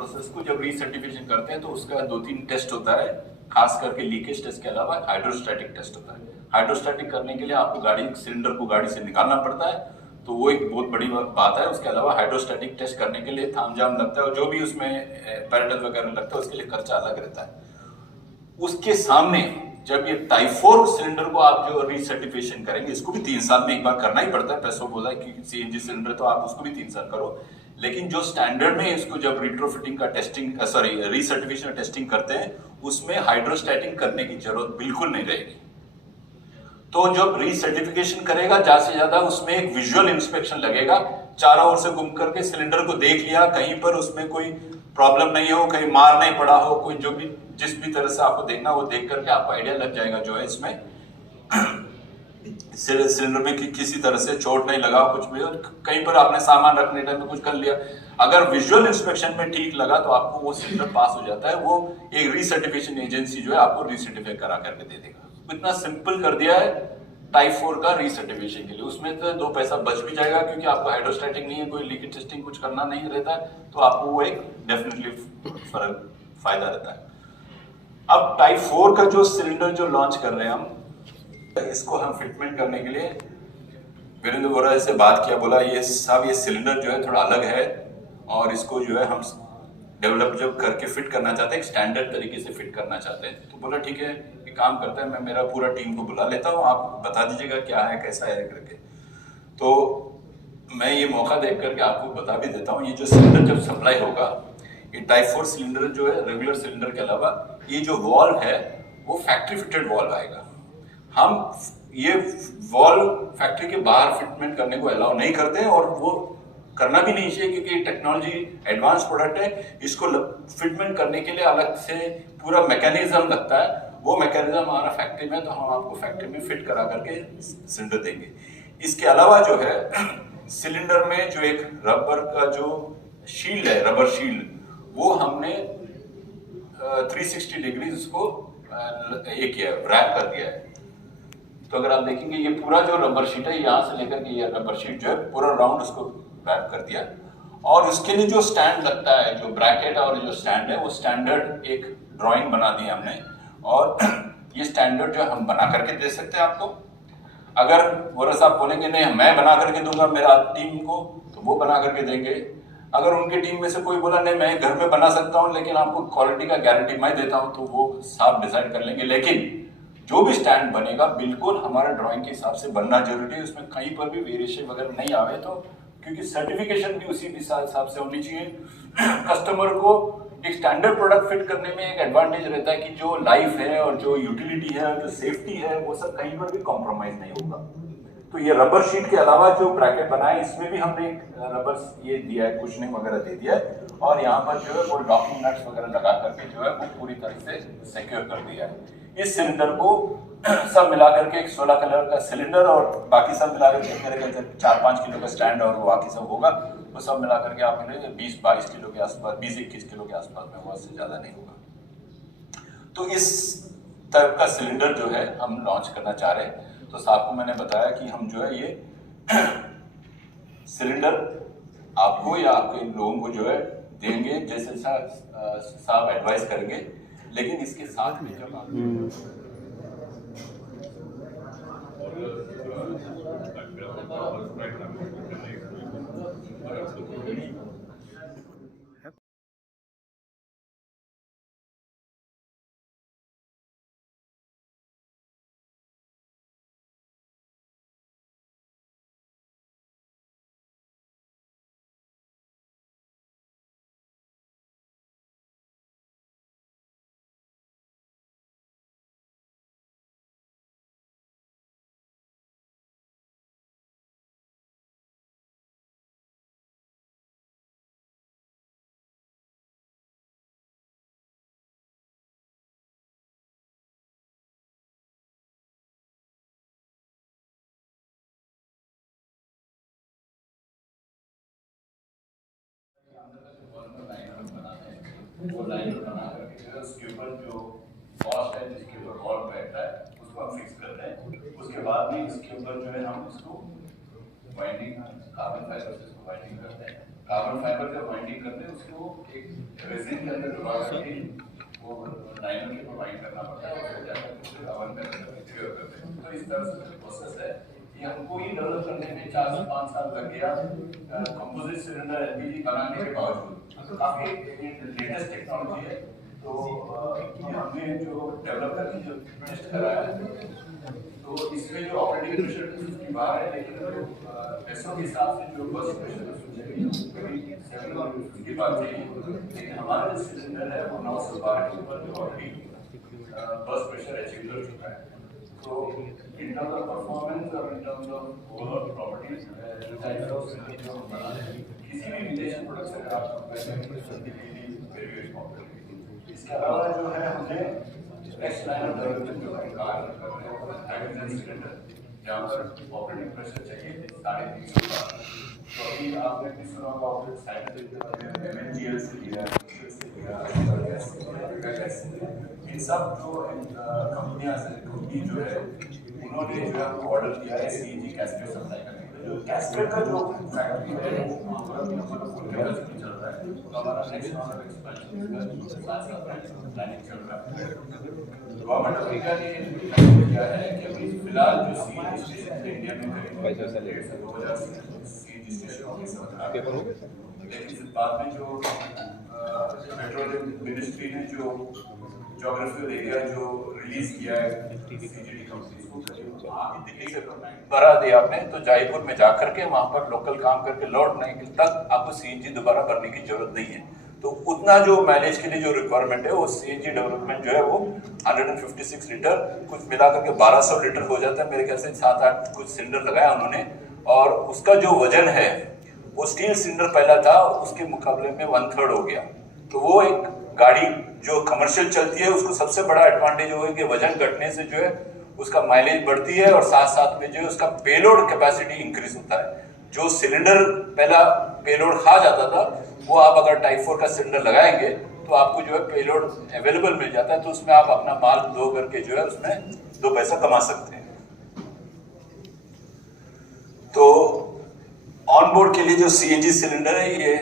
Process को जब रीसर्टिफिकेशन करते हैं तो उसका 2-3 टेस्ट होता है, खास करके लीकेज टेस्ट के अलावा हाइड्रोस्टैटिक टेस्ट होता है। हाइड्रोस्टैटिक करने के लिए आपको सिलेंडर को गाड़ी से निकालना पड़ता है, तो वो एक बहुत बड़ी बात है। उसके अलावा हाइड्रोस्टैटिक टेस्ट करने के लिए तामझाम लगता है और जो भी उसमें पैरेटल वगैरह लगता है उसके लिए खर्चा अलग रहता है। उसके सामने जब ये टाइप 4 सिलेंडर को आप जो रीसर्टिफिकेशन करेंगे, इसको भी 3 साल में एक बार करना ही पड़ता है। पैसों बोला कि सीएनजी सिलेंडर तो आप उसको भी 3 साल करो, लेकिन जो स्टैंडर्ड में इसको जब रिट्रोफिटिंग का टेस्टिंग रीसर्टिफिकेशन टेस्टिंग करते हैं उसमें हाइड्रोस्टैटिक करने की जरूरत बिल्कुल नहीं रहेगी। तो जब रीसर्टिफिकेशन करेगा ज्यादा से ज्यादा उसमें एक विजुअल इंस्पेक्शन लगेगा, चारों ओर से घूम करके सिलेंडर को देख लिया, कहीं पर उसमें कोई प्रॉब्लम नहीं हो, कहीं मार नहीं पड़ा हो, कोई जो भी जिस भी तरह से आपको देखना वो देख करके आपको आइडिया लग जाएगा जो है इसमें सिलेंडर में किसी तरह से चोट नहीं लगा, कुछ भी, और कहीं पर आपने सामान रखने टाइम में कुछ कर लिया, अगर विजुअल इंस्पेक्शन में ठीक लगा तो आपको वो सिलेंडर पास हो जाता है। वो एक रीसर्टिफिकेशन एजेंसी जो है आपको रीसर्टिफाई करा करके दे देगा। इतना सिंपल कर दिया है टाइप 4 का रीसर्टिफिकेशन के लिए। उसमें तो 2 पैसा बच भी जाएगा क्योंकि आपको हाइड्रोस्टैटिक नहीं है, कोई लीकेज टेस्टिंग कुछ करना नहीं रहता है, तो आपको वो एक डेफिनेटली फायदा रहता है। अब टाइप 4 का जो सिलेंडर जो लॉन्च कर रहे हैं हम, इसको हम फिटमेंट करने के लिए वीरेंद्र वोरा से बात किया, बोला ये साहब ये सिलेंडर जो है थोड़ा अलग है और इसको जो है हम डेवलप जब करके फिट करना चाहते हैं, एक स्टैंडर्ड तरीके से फिट करना चाहते हैं। तो बोला ठीक है, एक काम करता है, मैं मेरा पूरा टीम को बुला लेता हूँ, आप बता दीजिएगा क्या है कैसा है करके। तो मैं ये मौका देख करके आपको बता भी देता हूँ, ये जो सिलेंडर जब सप्लाई होगा, ये टाइप 4 सिलेंडर जो है रेगुलर सिलेंडर के अलावा ये जो वॉल्व है वो फैक्ट्री फिटेड वॉल्व आएगा। हम ये वॉल्व फैक्ट्री के बाहर फिटमेंट करने को अलाउ नहीं करते हैं और वो करना भी नहीं चाहिए क्योंकि टेक्नोलॉजी एडवांस प्रोडक्ट है। इसको फिटमेंट करने के लिए अलग से पूरा मैकेनिज्म लगता है, वो मैकेनिज्म हमारा फैक्ट्री में, तो हम आपको फैक्ट्री में फिट करा करके सिलेंडर देंगे। इसके अलावा जो है सिलेंडर में जो एक रबर का जो शील्ड है, रबर शील्ड, वो हमने 360 डिग्री इसको ये किया, रैप कर दिया है। तो अगर आप देखेंगे ये पूरा जो रबर शीट है, यहाँ से लेकर के ये रबर शीट जो है पूरा राउंड उसको रैप कर दिया। और उसके लिए जो स्टैंड लगता है, जो ब्रैकेट और जो स्टैंड है, वो स्टैंडर्ड एक ड्राइंग बना दी हमने, और ये स्टैंडर्ड जो हम बना करके दे सकते हैं आपको। अगर वोरा साहब बोलेंगे नहीं मैं बना करके दूंगा मेरा टीम को, तो वो बना करके देंगे। अगर उनकी टीम में से कोई बोला नहीं मैं घर में बना सकता हूँ लेकिन आपको क्वालिटी का गारंटी मैं देता हूँ, तो वो साहब डिसाइड कर लेंगे। लेकिन जो भी स्टैंड बनेगा बिल्कुल हमारा ड्राइंग के हिसाब से बनना जरूरी है, उसमें कहीं पर भी वेरिएशन वगैरह नहीं आवे, तो क्योंकि सर्टिफिकेशन भी उसी हिसाब से होनी चाहिए। कस्टमर को एक स्टैंडर्ड प्रोडक्ट फिट करने में एक एडवांटेज रहता है कि जो लाइफ है और जो यूटिलिटी है और जो सेफ्टी है वो सब कहीं पर भी कॉम्प्रोमाइज नहीं होगा। तो ये रबर शीट के अलावा जो ब्रैकेट बना है इसमें भी हमने एक रबर ये दिया है, कुशनिंग वगैरह दे दिया है, और यहाँ पर जो है वो लॉकिंग नट्स वगैरह लगा करके जो है वो पूरी तरह से सिक्योर कर दिया है। इस सिलेंडर को सब मिलाकर के एक 16 कलर का सिलेंडर और बाकी सब मिलाकर के मेरे 4-5 किलो का स्टैंड और बाकी सब होगा, वो सब मिलाकर के आप 20-22 किलो के आसपास, 20-21 किलो के आसपास में होगा, उससे ज्यादा नहीं होगा। तो इस तरह का सिलेंडर जो है हम लॉन्च करना चाह रहे हैं। तो साहब को मैंने बताया कि हम जो है ये सिलेंडर आपको या आपके लोगों को जो है देंगे जैसे साहब एडवाइस करेंगे, लेकिन इसके साथ में जब आप वो लाइन बना करके उसके ऊपर जो कॉस्ट है जिसके ऊपर वॉल बैठता है उसको हम फिक्स करते हैं। उसके बाद में इसके ऊपर जो है हम इसको वाइंडिंग कार्बन फाइबर से इसको वाइंडिंग करते हैं कार्बन फाइबर का बाइंडिंग करते हैं उसको एक रेजिन के अंदर दबा करके वो नायलॉन के बाइंड करना पड़ता है और फिर जाकर उसको ओवन में क्योर करते हैं। तो इस तरह से प्रोसेस है कि हमको ये डेवलप करने में 4 से 5 साल लग गया कंपोजिट सिलेंडर एलपीजी बनाने के बावजूद। तो काफी लेटेस्ट टेक्नोलॉजी है। तो हमने जो डेवलप करके जो टेस्ट कराया है तो इसमें जो ऑपरेटिंग प्रेशर उसकी बाहर है, लेकिन पैसों के हिसाब से जो बस प्रेशर की बात चाहिए, लेकिन हमारा जो सिलेंडर है वो 912 के ऊपर जो ऑलरेडी बस प्रेशर अचीव कर चुका है। तो इन टर्म्स ऑफ परफॉर्मेंस और in terms of overall properties किसी भी विदेशी प्रोडक्ट से आप कंपेयर करें इसके अलावा जो है हमने नेक्स्ट लाइन ऑफ डेवलपमेंट जो है कार्य कर रहे हैं हाइड्रोजन सिलेंडर जहाँ पर ऑपरेटिंग प्रेशर चाहिए 350 बार। तो अभी आपने भी सुना होगा ऑपरेट साइड एमएनजीएल से लिया इन सब जो कंपनियां कंपनी जो है उन्होंने जो है ऑर्डर दिया है सीएनजी कैस्केड सप्लाई करने के लिए। कैस्केड का जो फैक्ट्री है वो हमारा फुल कैपेसिटी चल रहा है। तो हमारा नेक्स्ट राउंड ऑफ एक्सपेंशन का प्लानिंग चल रहा है। गवर्नमेंट ऑफ इंडिया ने किया है कि अभी फिलहाल जो सीएनजी स्टेशन इंडिया में करीब 2000 सीएनजी स्टेशन पेपर हो गए, लेकिन बाद में जो पेट्रोलियम मिनिस्ट्री ने जो ज्योग्राफिकल एरिया जो रिलीज किया है सीजीडी कंपनीज को दिल्ली से भरा दिया आपने, तो जयपुर में जाकर के वहां पर लोकल काम करके लौटने तक आपको सीएनजी दोबारा भरने की जरूरत नहीं है। तो उतना जो माइलेज के लिए जो रिक्वायरमेंट है वो सीएनजी डेवलपमेंट जो है वो 156 लीटर कुछ मिलाकर के 1200 लीटर हो जाता है। मेरे ख्याल से 7-8 कुछ सिलेंडर लगाया उन्होंने, और उसका जो वजन है वो स्टील सिलेंडर पहला था उसके मुकाबले में 1/3 हो गया। तो वो एक गाड़ी जो कमर्शियल चलती है उसको सबसे बड़ा एडवांटेज हो कि वजन घटने से जो है उसका माइलेज बढ़ती है और साथ साथ में जो है उसका पेलोड कैपेसिटी इंक्रीज होता है। जो सिलेंडर पहला पेलोड खा जाता था वो आप अगर टाइप 4 का सिलेंडर लगाएंगे तो आपको जो है पेलोड अवेलेबल मिल जाता है, तो उसमें आप अपना माल दो करके जो है उसमें 2 पैसा कमा सकते हैं। तो ऑनबोर्ड के लिए जो सीएनजी सिलेंडर है ये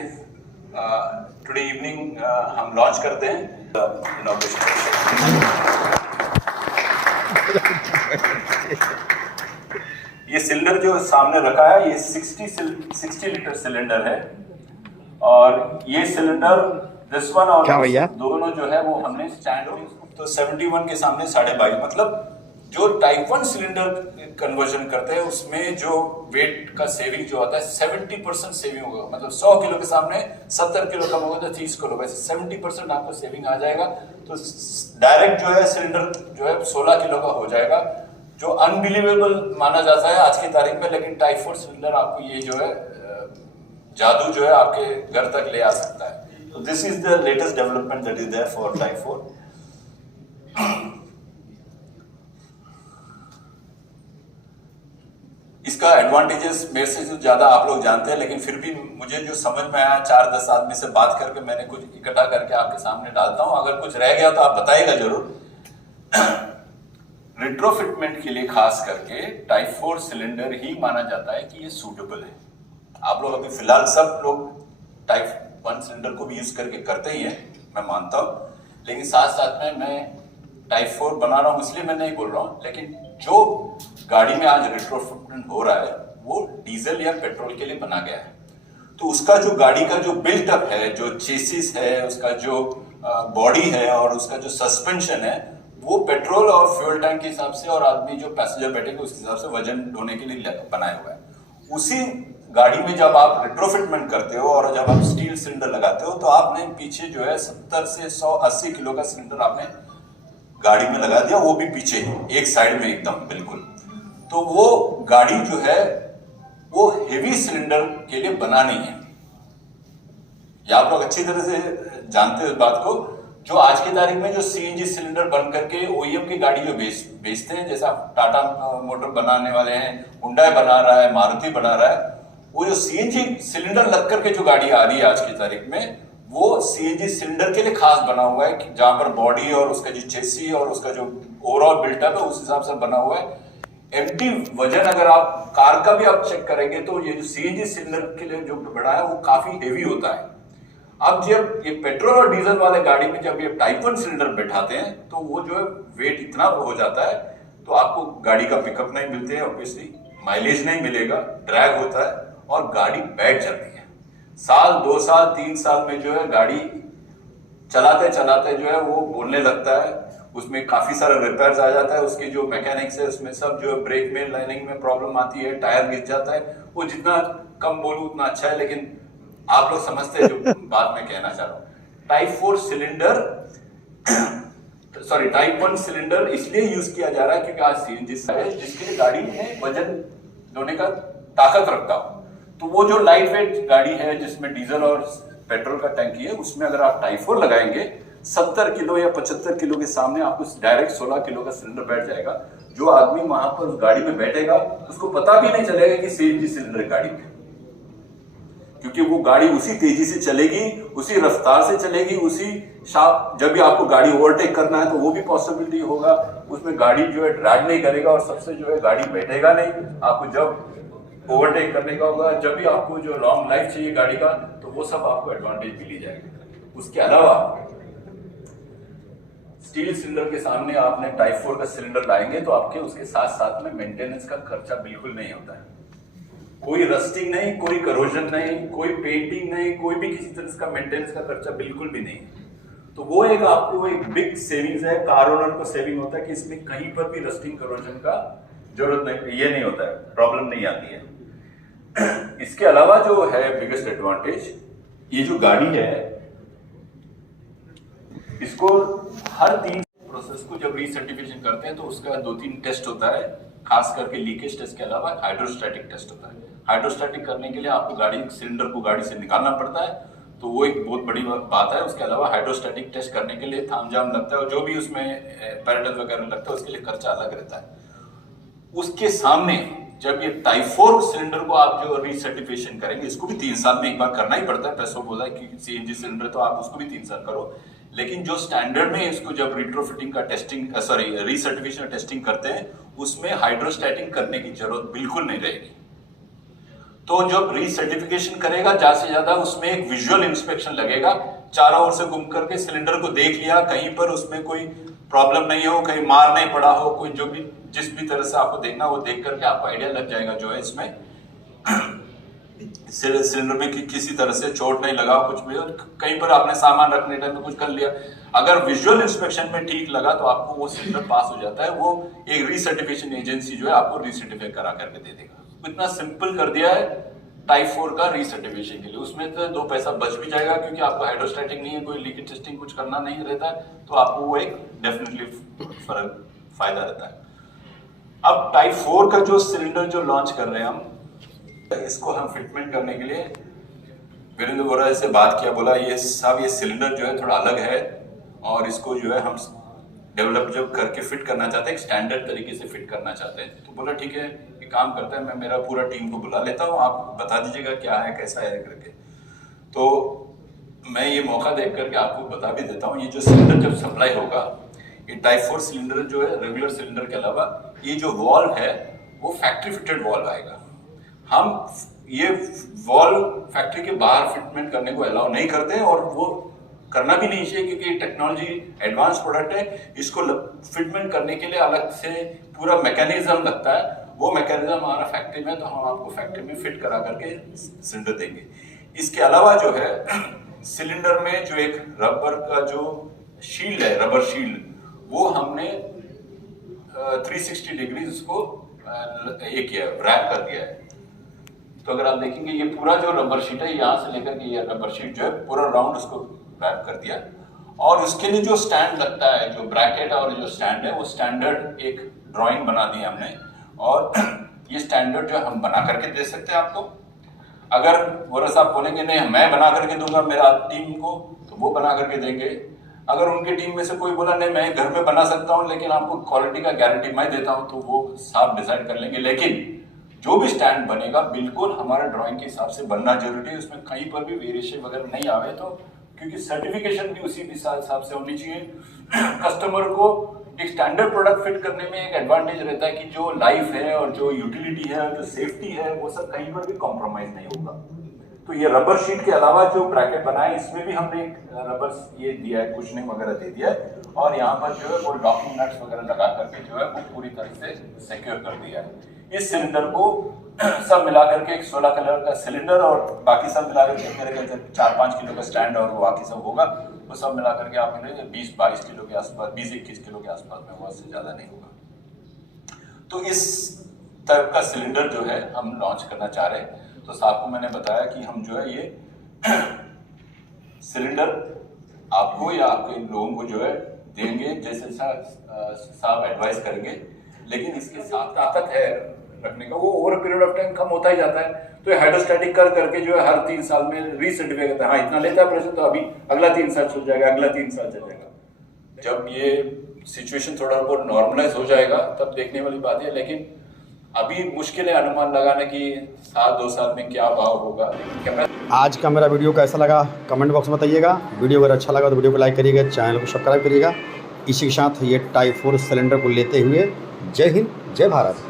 टुडे इवनिंग हम लॉन्च करते हैं ये सिलेंडर जो सामने रखा है ये 60 लीटर सिलेंडर है, और ये सिलेंडर दिस वन और दोनों जो है वो हमने स्टैंड तो 71 के सामने 22.5, मतलब जो टाइप 1 सिलेंडर कन्वर्जन करते हैं उसमें जो वेट का सेविंग जो होता है 70% सेविंग होगा। मतलब 100 किलो के सामने 70 किलो कम होगा तो 30 किलो, वैसे 70% आपको सेविंग आ जाएगा। तो डायरेक्ट जो है सिलेंडर जो है 16 किलो का हो जाएगा, जो अनबिलीवेबल माना जाता है आज की तारीख में। लेकिन टाइप 4 सिलेंडर आपको ये जो है जादू जो है आपके घर तक ले आ सकता है। तो this is the latest development that is there for type 4। इसका एडवांटेजेस मेरे से जो ज्यादा आप लोग जानते हैं, लेकिन फिर भी मुझे जो समझ में आया 4-10 आदमी से बात करके मैंने कुछ इकट्ठा करके आपके सामने डालता हूं। अगर कुछ रह गया तो आप बताइएगा जरूर। रिट्रोफिटमेंट के लिए खास करके टाइप 4 सिलेंडर ही माना जाता है कि ये सूटेबल है। आप लोग अभी फिलहाल सब लोग टाइप 1 सिलेंडर को भी यूज करके करते ही हैं, मैं मानता हूं, लेकिन साथ साथ में मैं टाइप 4 बना रहा हूं इसलिए मैं नहीं बोल रहा हूं। लेकिन जो गाड़ी में आज रिट्रोफिटमेंट हो रहा है वो डीजल या पेट्रोल के लिए बना गया है। तो उसका जो गाड़ी का जो बिल्टअप है, जो चेसिस है, उसका जो बॉडी है और उसका जो सस्पेंशन है वो पेट्रोल और फ्यूल टैंक के हिसाब से और आदमी जो पैसेंजर बैठेंगे उसके हिसाब से वजन ढोने के लिए बनाया हुआ है। उसी गाड़ी में जब आप रिट्रोफिटमेंट करते हो और जब आप स्टील सिलेंडर लगाते हो तो आपने पीछे जो है 70 से 180 किलो का सिलेंडर आपने गाड़ी में लगा दिया, वो भी पीछे एक साइड में एकदम बिल्कुल। तो वो गाड़ी जो है वो हेवी सिलेंडर के लिए बना नहीं है। ये आप लोग अच्छी तरह से जानते हो इस बात को। जो आज की तारीख में जो सीएनजी सिलेंडर बन करके ओईएम की गाड़ी जो बेचते हैं, जैसा टाटा मोटर बनाने वाले हैं, हुंडई बना रहा है, मारुति बना रहा है, वो जो सीएनजी सिलेंडर लग करके जो गाड़ी आ रही है आज की तारीख में वो सीएनजी सिलेंडर के लिए खास बना हुआ है कि जहां पर बॉडी और उसका जो चेसी और उसका जो ओवरऑल बिल्टअप है उस हिसाब से बना हुआ है। एम्प्टी वजन अगर आप कार का भी आप चेक करेंगे तो ये जो सीएनजी सिलेंडर के लिए जो बड़ा है वो काफी हेवी होता है। अब जब ये पेट्रोल और डीजल वाले गाड़ी में जब ये टाइप 1 सिलेंडर बैठाते हैं तो वो जो है वेट इतना हो जाता है तो आपको गाड़ी का पिकअप नहीं मिलते हैं, ऑब्वियसली माइलेज नहीं मिलेगा, ड्रैग होता है और गाड़ी बैठ जाती है। साल 2 साल 3 साल में जो है गाड़ी चलाते चलाते जो है वो बोलने लगता है, उसमें काफी सारा रिपेयर्स आ जाता है, उसके जो मैकेनिक्स है उसमें सब जो है ब्रेक में लाइनिंग में प्रॉब्लम आती है, टायर घिस जाता है। वो जितना कम बोलूं उतना अच्छा है, लेकिन आप लोग समझते हैं जो बात मैं कहना चाह रहा हूं। टाइप 1 सिलेंडर इसलिए यूज किया जा रहा है क्योंकि आज सीएनजी है जिसके लिए गाड़ी में वजन ढोने का ताकत रखता हो। तो वो जो लाइट वेट गाड़ी है जिसमें डीजल और पेट्रोल का टैंकी है उसमें अगर आप टाइप 4 लगाएंगे 70 किलो या 75 किलो के सामने आपको डायरेक्ट 16 किलो का सिलेंडर बैठ जाएगा। जो आदमी वहां पर उस गाड़ी में बैठेगा उसको पता भी नहीं चलेगा कि सीएनजी सिलेंडर गाड़ी में, क्योंकि वो गाड़ी उसी तेजी से चलेगी, उसी रफ्तार से चलेगी, उसी जब भी आपको गाड़ी ओवरटेक करना है तो वो भी पॉसिबिलिटी होगा, उसमें गाड़ी जो है ड्रैग नहीं करेगा और सबसे जो है गाड़ी बैठेगा नहीं। आपको जब ओवरटेक करने का होगा, जब भी आपको जो लॉन्ग लाइफ चाहिए गाड़ी का, तो वो सब आपको एडवांटेज मिल ही जाएगा। उसके अलावा स्टील सिलेंडर के सामने आपने टाइप 4 का सिलेंडर लाएंगे तो आपके उसके साथ साथ में मेंटेनेंस का खर्चा बिल्कुल नहीं होता है। कोई रस्टिंग नहीं, कोई करोजन नहीं, कोई पेंटिंग नहीं, कोई भी किसी तरह का मेंटेनेंस का खर्चा बिल्कुल भी नहीं। तो वो एक आपको एक बिग सेविंग्स है, कार ओनर को सेविंग होता है कि इसमें कहीं पर भी रस्टिंग करोजन का जरूरत नहीं, ये नहीं होता है, प्रॉब्लम नहीं आती है। इसके अलावा जो है बिगेस्ट एडवांटेज, ये जो गाड़ी है इसको हर 3 प्रोसेस को जब रीसर्टिफिकेशन करते हैं तो उसका 2-3 टेस्ट होता है, खास करके लीकेज टेस्ट के अलावा हाइड्रोस्टैटिक टेस्ट होता है। हाइड्रोस्टैटिक करने के लिए आपको गाड़ी सिलेंडर को गाड़ी से निकालना पड़ता है, तो वो एक बहुत बड़ी बात है। उसके अलावा हाइड्रोस्टैटिक टेस्ट करने के लिए थामझाम लगता है और जो भी उसमें पैरेटल वगैरह लगता है उसके लिए खर्चा अलग रहता है। उसके सामने जब ये टाइप 4 सिलेंडर को आप जो रीसर्टिफिकेशन करेंगे, इसको भी 3 साल में एक बार करना ही पड़ता है। पैसों बोला है कि सीएनजी सिलेंडर तो आप उसको भी 3 साल करो, लेकिन जो स्टैंडर्ड में इसको जब रिट्रोफिटिंग का टेस्टिंग रीसर्टिफिकेशन टटेस्टिंग करते हैं उसमें हाइड्रोस्टैटिक करने की जरूरत बिल्कुल नहीं रहेगी। तो जब रीसर्टिफिकेशन करेगा ज्यादा से ज्यादा उसमें एक विजुअल इंस्पेक्शन लगेगा, चारों ओर से घूम करके सिलेंडर को देख लिया, कहीं पर उसमें कोई प्रॉब्लम नहीं हो, कहीं मार नहीं पड़ा हो, कोई जो भी जिस भी तरह से आपको देखना वो देख करके आपको आइडिया लग जाएगा जो है इसमें सिलेंडर में किसी तरह से चोट नहीं लगा, कुछ भी, और कहीं पर आपने सामान रखने टाइम में कुछ कर लिया, अगर विजुअल इंस्पेक्शन में ठीक लगा तो आपको वो सिलेंडर पास हो जाता है। वो एक रीसर्टिफिकेशन एजेंसी जो है आपको रीसर्टिफाई करा करके दे देगा। इतना सिंपल कर दिया है टाइप 4 का रीसर्टिफिकेशन के लिए। उसमें तो 2 पैसा बच भी जाएगा क्योंकि आपको हाइड्रोस्टैटिक नहीं है, कोई लीकेज टेस्टिंग कुछ करना नहीं रहता है, तो आपको वो एक डेफिनेटली फायदा रहता है। अब टाइप 4 का जो सिलेंडर जो लॉन्च कर रहे हैं हम, इसको हम फिटमेंट करने के लिए वीरेंद्र वोरा से बात किया, बोला ये सिलेंडर जो है थोड़ा अलग है और इसको जो है हम डेवलप जब करके फिट करना चाहते हैं, एक स्टैंडर्ड तरीके से फिट करना चाहते हैं। तो बोला ठीक है, एक काम करता है, मैं मेरा पूरा टीम को बुला लेता हूँ, आप बता दीजिएगा क्या है कैसा है करके। तो मैं ये मौका देख करके आपको बता भी देता हूँ, ये जो सिलेंडर जब सप्लाई होगा, ये टाइप 4 सिलेंडर जो है रेगुलर सिलेंडर के अलावा ये जो वॉल्व है वो फैक्ट्री फिटेड वॉल्व आएगा। हम ये वॉल्व फैक्ट्री के बाहर फिटमेंट करने को अलाउ नहीं करते हैं और वो करना भी नहीं चाहिए क्योंकि टेक्नोलॉजी एडवांस प्रोडक्ट है। इसको फिटमेंट करने के लिए अलग से पूरा मैकेनिज्म लगता है, वो मैकेनिज्म हमारा फैक्ट्री में, तो हम आपको फैक्ट्री में फिट करा करके सिलेंडर देंगे। इसके अलावा जो है सिलेंडर में जो एक रबर का जो शील्ड है, रबर शील्ड, वो हमने 360 डिग्री उसको ये किया है, रैप कर दिया है। तो अगर आप देखेंगे ये पूरा जो रबर शीट है, यहाँ से लेकर के ये रबर शीट जो है पूरा राउंड उसको रैप कर दिया। और उसके लिए जो स्टैंड लगता है, जो ब्रैकेट और जो स्टैंड है, वो स्टैंडर्ड एक ड्राइंग बना दी हमने और ये स्टैंडर्ड जो हम बना करके दे सकते हैं आपको। अगर वोरा साहब बोलेंगे नहीं मैं बना करके दूंगा मेरा टीम को, तो वो बना करके देंगे। अगर उनकी टीम में से कोई बोला नहीं मैं घर में बना सकता हूँ लेकिन आपको क्वालिटी का गारंटी मैं देता हूँ, तो वो साहब डिसाइड कर लेंगे। लेकिन जो भी स्टैंड बनेगा बिल्कुल हमारा ड्राइंग के हिसाब से बनना जरूरी है, उसमें कहीं पर भी वेरिएशन वगैरह नहीं आवे तो क्योंकि सर्टिफिकेशन भी उसी हिसाब से होनी चाहिए। कस्टमर को एक स्टैंडर्ड प्रोडक्ट फिट करने में एक एडवांटेज रहता है कि जो लाइफ है और जो यूटिलिटी है, जो सेफ्टी है, वो सब कहीं पर भी कॉम्प्रोमाइज नहीं होगा। तो ये रबर शीट के अलावा जो ब्रैकेट बना है, इसमें भी हमने एक रबर ये दिया है, कुशनिंग वगैरह दे दिया है, और यहाँ पर जो है वो लॉकिंग नट्स वगैरह लगा करके जो है वो पूरी तरह से सिक्योर कर दिया है। इस सिलेंडर को सब मिला करके एक 16 कलर का सिलेंडर और बाकी सब मिला करके मेरे 4-5 किलो का स्टैंड और वो बाकी सब होगा, वो सब मिला करके आप मिलेंगे 20-22 किलो के आसपास, 20-21 किलो के आसपास में होगा, इससे ज्यादा नहीं होगा। तो इस तरह का सिलेंडर जो है हम लॉन्च करना चाह रहे हैं। तो साहब को मैंने बताया कि हम जो है ये सिलेंडर आपको या आपके लोगों को जो है देंगे जैसे साहब एडवाइस करेंगे, लेकिन इसके साथ ताकत है रखने का, वो ओवर पीरियड ऑफ टाइम कम होता ही जाता है। तो ये हाइड्रोस्टैटिक कर करके जो है हर 3 साल में रीसर्टिफाई करता है। हाँ, इतना लेता है प्रेशर, तो अभी अगला 3 साल चल जाएगा, अगला 3 साल चल जाएगा। जब ये सिचुएशन थोड़ा बहुत नॉर्मलाइज हो जाएगा तब देखने वाली बात है, लेकिन अभी मुश्किल है अनुमान लगाने की 7-2 साल में क्या भाव होगा। आज का मेरा वीडियो कैसा लगा कमेंट बॉक्स में बताइएगा। वीडियो अगर अच्छा लगा तो वीडियो को लाइक करिएगा, चैनल को सब्सक्राइब करिएगा। इसी के साथ ये टाइप 4 सिलेंडर को लेते हुए जय हिंद, जय भारत।